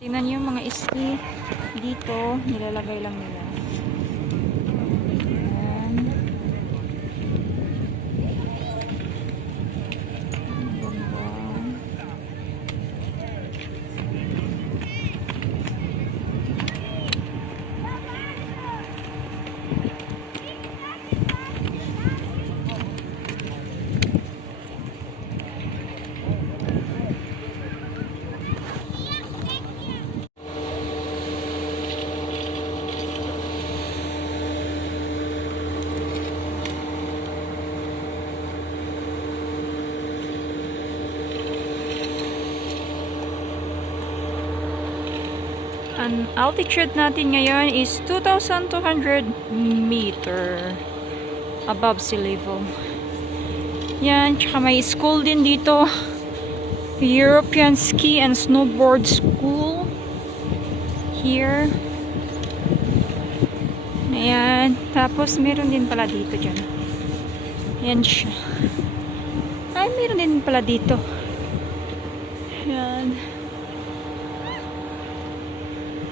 Tingnan niyo mga ski dito, nilalagay lang nila. Ayan. Ang altitude natin ngayon is 2,200 meter above sea level. Yan, tsaka may school din dito. European Ski and Snowboard School. Here. Ayan. Tapos, meron din pala dito dyan. Ayan siya. Ay, meron din pala dito. Ayan.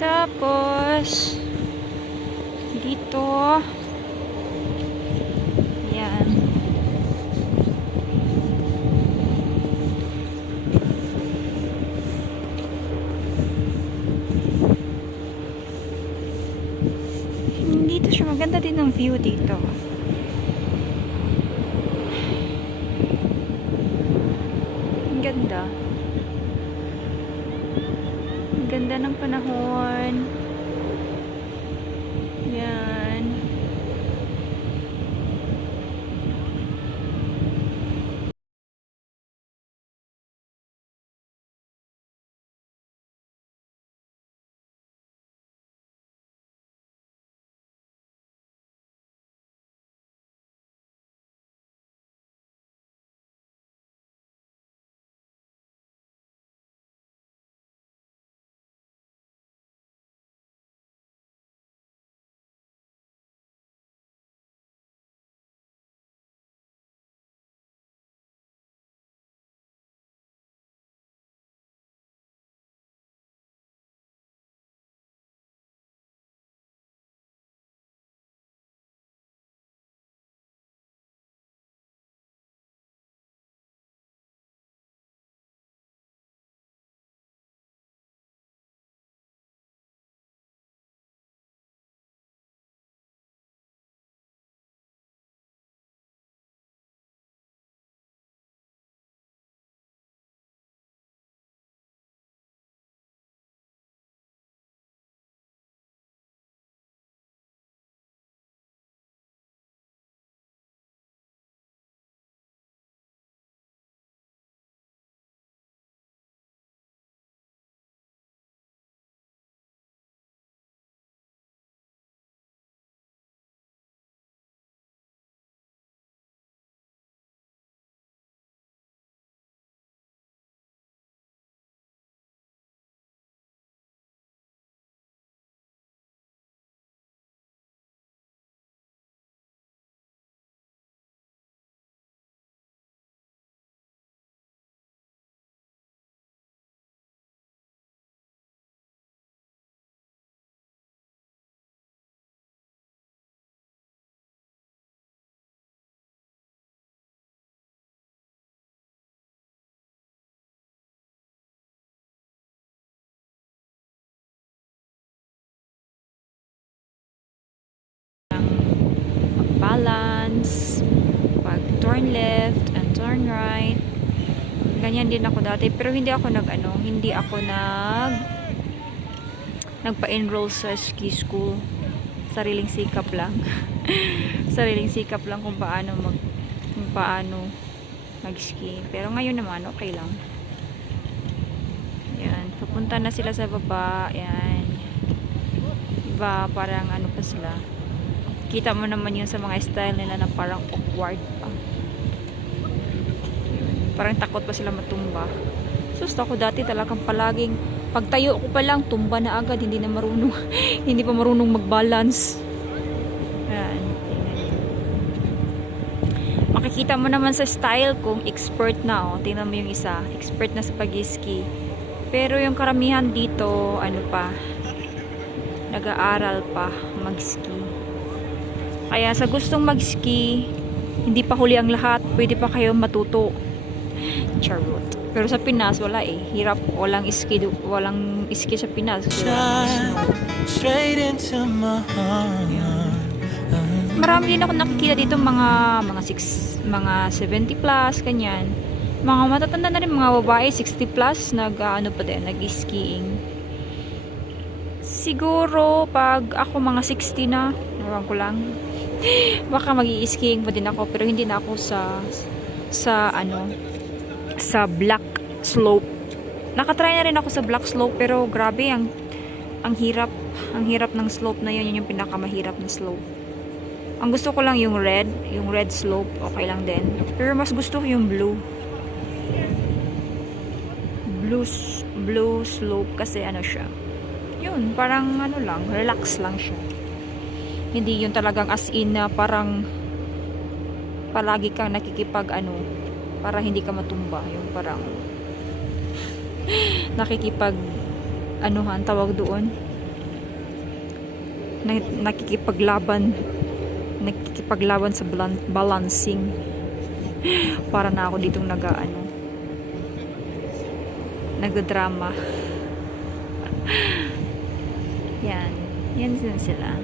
Tapos, dito. Ayan. Dito siya. Maganda din ang view dito. Ang ganda. Ang ganda ng panahon. Yan. Balance, pag turn left and turn right. Ganyan din ako dati, pero hindi ako nagpa-enroll sa ski school. Sariling sikap lang. Sariling sikap lang kung paano mag-ski. Pero ngayon naman okay lang. Yan, pupunta na sila sa baba. Yan. Diba, parang ano pa sila. Kita mo naman yun sa mga style nila na parang awkward pa. Parang takot pa sila matumba. Sus, ako dati talagang palaging pagtayo ko pa lang, tumba na agad. Hindi na marunong. Hindi pa marunong mag-balance. Ayan. makikita mo naman sa style kung expert na, oh. Tingnan mo yung isa, expert na sa pag-ski. Pero yung karamihan dito, ano pa, nag-aaral pa mag-ski. Kaya sa gustong mag-ski, hindi pa huli ang lahat, pwede pa kayo matuto. Charot. Pero sa Pinas, wala eh. Hirap, walang ski sa Pinas. Straight into my heart. Marami din ako nakikita dito mga 70 plus, kanyan. Mga matatanda na rin, mga babae, 60 plus, nag-skiing. Siguro, pag ako mga 60 na, ewan ko lang, baka mag-i-skiing pa din ako, pero hindi na ako sa black slope. Nakatry na rin ako sa black slope, pero grabe, ang hirap ng slope na yun yung pinakamahirap na slope. Ang gusto ko lang yung red slope, okay lang din. Pero mas gusto ko yung blue slope kasi ano siya. Yun, parang ano lang, relax lang siya. Hindi yun talagang as in na parang palagi kang para hindi ka matumba. Yung parang tawag doon, nakikipaglaban sa balancing. Para na ako ditong nagdrama. yan din sila.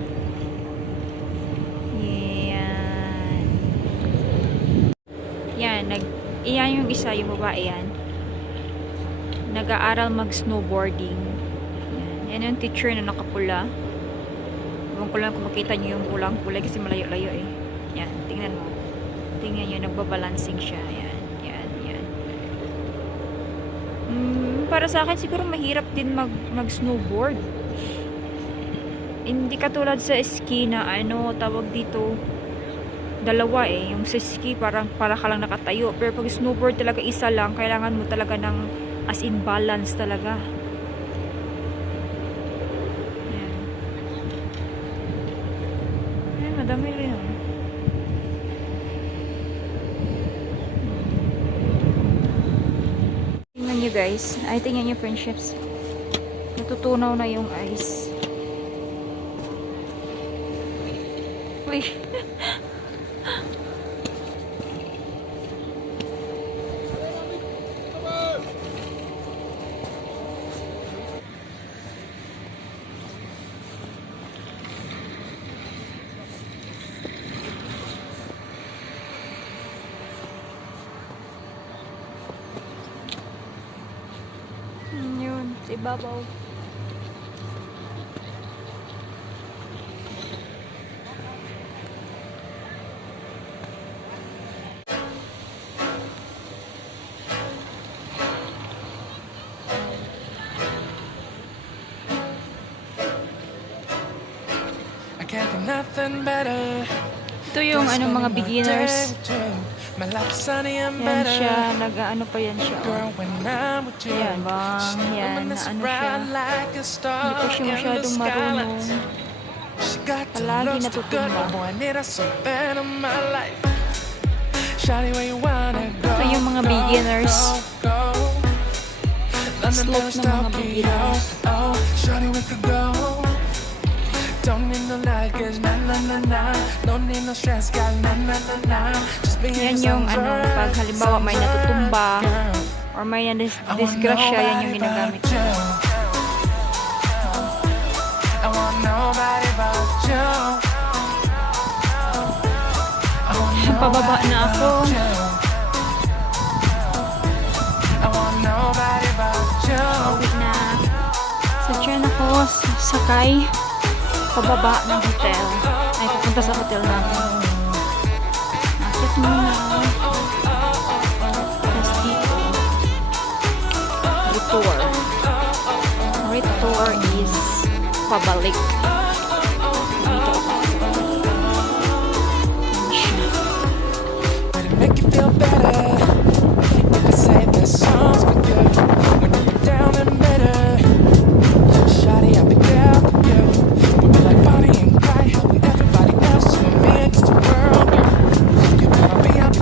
Iyan yung isa, yung babae yan. Nag-aaral mag-snowboarding. Yan yung teacher na nakapula. Ewan ko lang kung makita nyo yung pulang kulay kasi malayo-layo eh. Yan, tingnan mo. Tingnan nyo, nagbabalancing siya. Yan. Para sa akin, siguro mahirap din mag-snowboard. Hindi katulad sa ski na tawag dito, dalawa eh. Yung sa ski para ka lang nakatayo. Pero pag snowboard talaga isa lang, kailangan mo talaga ng as in balance talaga. Ayan, madami rin. Tingnan nyo guys. Tingnan nyo friendships. Natutunaw na yung ice. Uy. Yun, sa ibabaw. Ito yung mga beginners. Yan siya, nag-ano pa yan siya. Yan bang, yan, na ano siya. Hindi pa siya masyadong marunong. Palagi natutumba. Ito yung mga beginners. Slope ng mga beginners. Don't need no light, cause na. Don't need no stress, got na. Just be yan yung pag halimbawa may natutumba or may disgrasya, yan yung ginagamit ko. Pababa na ako. Uwi na. So dyan ako sakay pababa ng hotel. Ay, pupunta sa hotel namin. Nakit muna. Tapos dito, retour. Retour is pabalik. Dito ako. Make you feel better. Like I say, this song's for you. When you're down and better. Shawty, I'll be there for you. We'll be like Bonnie and Clyde, helping everybody else. So me against the world, girl. You gotta be out.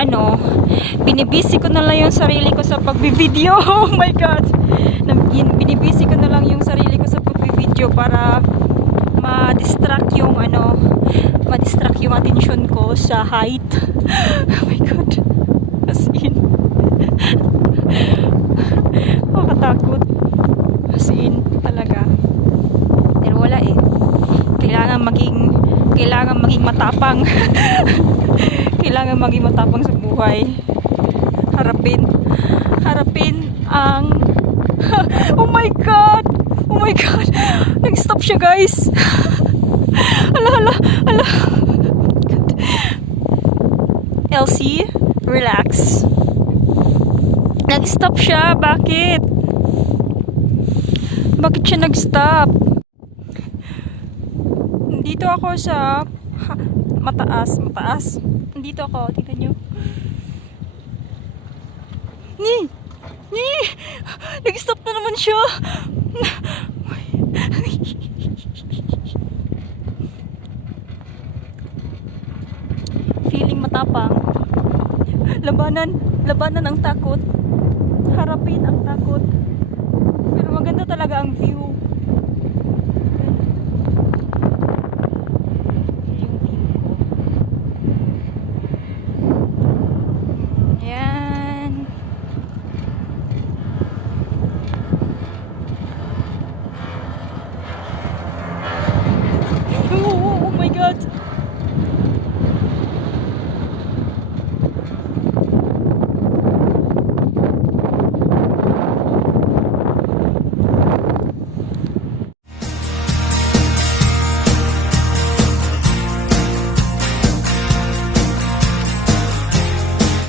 ano, binibisi ko na lang yung sarili ko sa pagbibideo. Oh my God! Binibisi ko na lang yung sarili ko sa pagbibideo para ma-distract yung ano, ma-distract yung attention ko sa height. Oh my God! As in, makatakot. As in, talaga. Pero wala eh. Kailangan maging matapang. Kailangan maging matapang sa buhay. Harapin ang oh my God! Oh my God! Nag-stop siya, guys. Ala. Elsie, relax. Nag-stop siya. Bakit? Bakit siya nag-stop? Dito ako sa mataas. Dito ako, tingnan nyo. Nag-stop na naman siya. Feeling matapang. Labanan ang takot. Harapin ang takot. Pero maganda talaga ang view.